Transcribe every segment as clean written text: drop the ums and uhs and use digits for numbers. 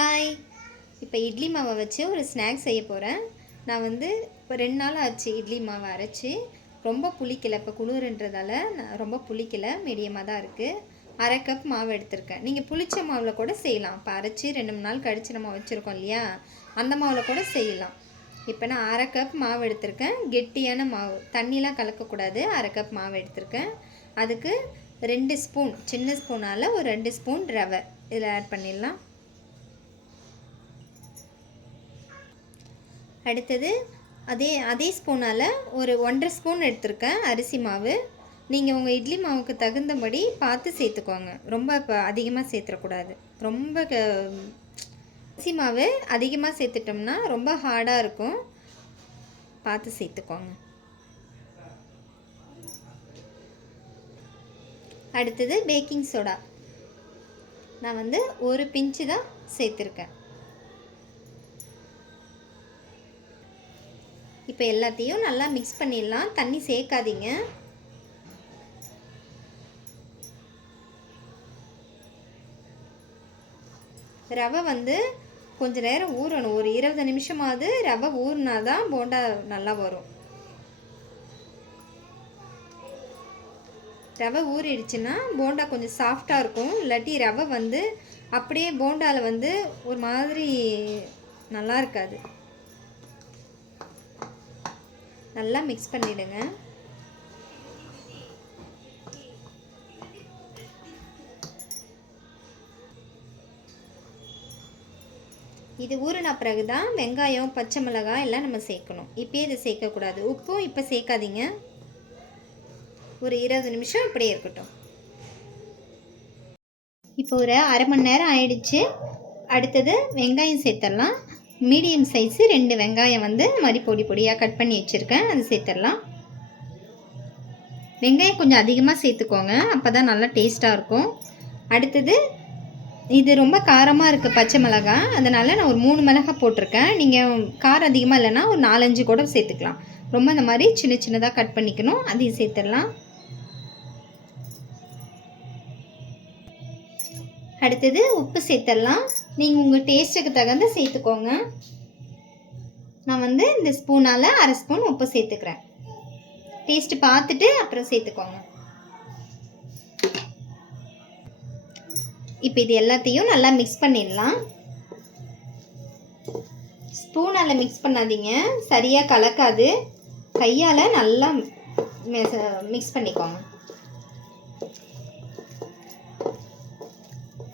Hi. இப்போ இட்லி மாவை வச்சு ஒரு ஸ்நாக்ஸ் செய்ய போகிறேன். நான் இப்போ 2 நாள் ஆச்சு இட்லி மாவை அரைச்சி. ரொம்ப புளிக்கலை, இப்போ குளிர்ன்றதால நான் ரொம்ப புளிக்கலை, மீடியமாக தான் இருக்குது. 1/2 கப் மாவு எடுத்திருக்கேன். நீங்கள் புளிச்ச மாவில் கூட செய்யலாம். இப்போ அரைச்சி 2-3 நாள் கழித்து நம்ம வச்சுருக்கோம் இல்லையா, அந்த மாவில் கூட செய்யலாம். இப்போ நான் 1/2 கப் மாவு எடுத்திருக்கேன். கெட்டியான மாவு, தண்ணிலாம் கலக்கக்கூடாது. 1/2 கப் மாவு எடுத்திருக்கேன். அதுக்கு 2 ஸ்பூன், சின்ன ஸ்பூனால் ஒரு 2 ஸ்பூன் ரவை இதில் ஆட் பண்ணிடலாம். அடுத்தது அதே ஸ்பூனால் ஒரு 1.5 ஸ்பூன் எடுத்திருக்கேன் அரிசி மாவு. நீங்கள் உங்கள் இட்லி மாவுக்கு தகுந்தபடி பார்த்து சேர்த்துக்கோங்க. ரொம்ப இப்போ அதிகமாக சேர்த்துடக்கூடாது. ரொம்ப அரிசி மாவு அதிகமாக சேர்த்துட்டோம்னா ரொம்ப ஹார்டாக இருக்கும், பார்த்து சேர்த்துக்கோங்க. அடுத்தது பேக்கிங் சோடா. நான் ஒரு பிஞ்சு தான் சேர்த்துருக்கேன். இப்போ எல்லாத்தையும் நல்லா மிக்ஸ் பண்ணிடலாம். தண்ணி சேர்க்காதீங்க. ரவை கொஞ்ச நேரம் ஊறணும். ஒரு 20 நிமிஷமாவது ரவை ஊறினா தான் போண்டா நல்லா வரும். ரவை ஊறிடுச்சுன்னா போண்டா கொஞ்சம் சாஃப்டாக இருக்கும். இல்லாட்டி ரவை அப்படியே போண்டாவில் ஒரு மாதிரி நல்லா இருக்காது. நல்லா மிக்ஸ் பண்ணிவிடுங்க. இது ஊறின பிறகு தான் வெங்காயம், பச்சை மிளகாய் எல்லாம் நம்ம சேர்க்கணும். இப்போயே இதை சேர்க்கக்கூடாது. உப்பும் இப்போ சேர்க்காதீங்க. ஒரு 20 நிமிஷம் இப்படியே இருக்கட்டும். இப்போ ஒரு 1/2 மணி நேரம் ஆயிடுச்சு. அடுத்தது வெங்காயம் சேர்த்துடலாம். மீடியம் சைஸு 2 வெங்காயம் மாதிரி பொடி பொடியாக கட் பண்ணி வச்சுருக்கேன், அது சேர்த்துடலாம். வெங்காயம் கொஞ்சம் அதிகமாக சேர்த்துக்கோங்க, அப்போ தான் நல்லா டேஸ்ட்டாக இருக்கும். அடுத்தது இது ரொம்ப காரமாக இருக்குது பச்சை மிளகாய், அதனால் நான் ஒரு 3 மிளகாய் போட்டிருக்கேன். நீங்கள் காரம் அதிகமாக இல்லைன்னா ஒரு 4-5 கூட சேர்த்துக்கலாம். ரொம்ப இந்த மாதிரி சின்ன சின்னதாக கட் பண்ணிக்கணும், அதையும் சேர்த்துடலாம். அடுத்தது உப்பு சேர்த்துடலாம். நீங்கள் உங்கள் டேஸ்ட்டுக்கு தகுந்த சேர்த்துக்கோங்க. நான் இந்த ஸ்பூனால் 1/2 ஸ்பூன் உப்பு சேர்த்துக்கிறேன். டேஸ்ட்டு பார்த்துட்டு அப்புறம் சேர்த்துக்கோங்க. இப்போ இது எல்லாத்தையும் நல்லா மிக்ஸ் பண்ணிடலாம். ஸ்பூனால் மிக்ஸ் பண்ணாதீங்க, சரியாக கலக்காது. கையால் நல்லா மிக்ஸ் பண்ணிக்கோங்க.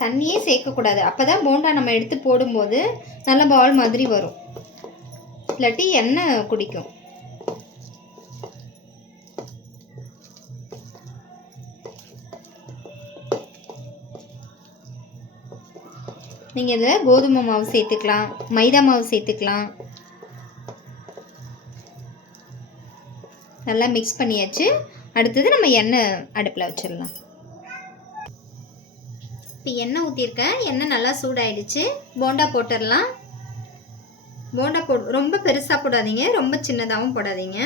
தண்ணியே சேர்க்கக்கூடாது, அப்போ தான் போண்டா நம்ம எடுத்து போடும்போது நல்ல பால் மாதிரி வரும், இல்லாட்டி எண்ணெய் குடிக்கும். நீங்கள் இதில் கோதுமை மாவு சேர்த்துக்கலாம், மைதா மாவு சேர்த்துக்கலாம். நல்லா மிக்ஸ் பண்ணியாச்சு. அடுத்தது நம்ம எண்ணெய் அடுப்பில் வச்சிடலாம். இப்போ எண்ணெய் ஊற்றிருக்கேன். எண்ணெய் நல்லா சூடாயிடுச்சு. போண்டா போட்டுடலாம். போண்டா ரொம்ப பெருசாக போடாதீங்க, ரொம்ப சின்னதாகவும் போடாதீங்க.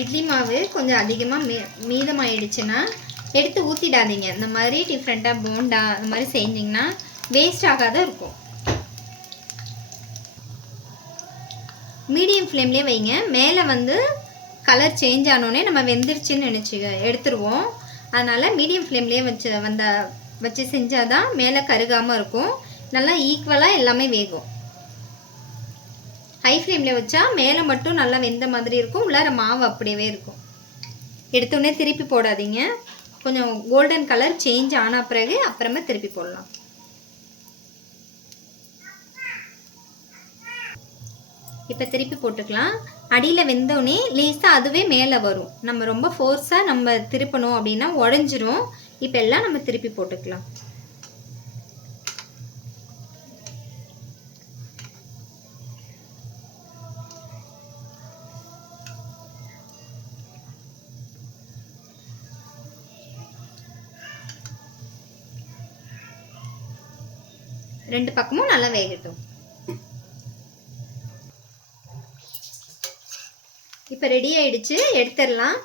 இட்லி மாவு கொஞ்சம் அதிகமாக மீதமாயிடுச்சுன்னா எடுத்து ஊற்றிடாதீங்க. இந்த மாதிரி டிஃப்ரெண்ட்டாக போண்டா அந்த மாதிரி செஞ்சிங்கன்னா வேஸ்ட் ஆகாத இருக்கும். மீடியம் ஃப்ளேம்லேயே வைங்க. மேலே கலர் சேஞ்ச் ஆனோடனே நம்ம வெந்துருச்சுன்னு நினச்சி எடுத்துருவோம். அதனால் மீடியம் ஃப்ளேம்லேயே வச்சு செஞ்சால் தான் மேலே கருகாமல் இருக்கும், நல்லா ஈக்குவலாக எல்லாமே வேகும். ஹை ஃப்ளேமில் வச்சா மேலே மட்டும் நல்லா வெந்த மாதிரி இருக்கும், உள்ளார மாவு அப்படியே இருக்கும். எடுத்தோடனே திருப்பி போடாதீங்க. கொஞ்சம் கோல்டன் கலர் சேஞ்ச் ஆன பிறகு அப்புறமா திருப்பி போடலாம். இப்போ திருப்பி போட்டுக்கலாம். அடியில் வெந்தோடனே லேசாக அதுவே மேலே வரும். நம்ம ரொம்ப ஃபோர்ஸாக நம்ம திருப்பணும் அப்படின்னா உடஞ்சிரும். இப்போ எல்லாம் நம்ம திருப்பி போட்டுக்கலாம். 2 பக்கமும் நல்லா வேகட்டும். இப்போ ரெடி ஆயிடுச்சு, எடுத்துடலாம்.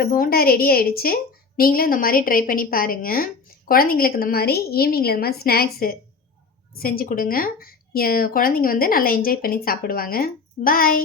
இப்போ போண்டா ரெடி ஆயிடுச்சு. நீங்களும் இந்த மாதிரி ட்ரை பண்ணி பாருங்கள். குழந்தைங்களுக்கு இந்த மாதிரி ஈவினிங்கில் இந்த மாதிரி ஸ்நாக்ஸு செஞ்சு கொடுங்க. குழந்தைங்க வந்து நல்லா என்ஜாய் பண்ணி சாப்பிடுவாங்க. பாய்.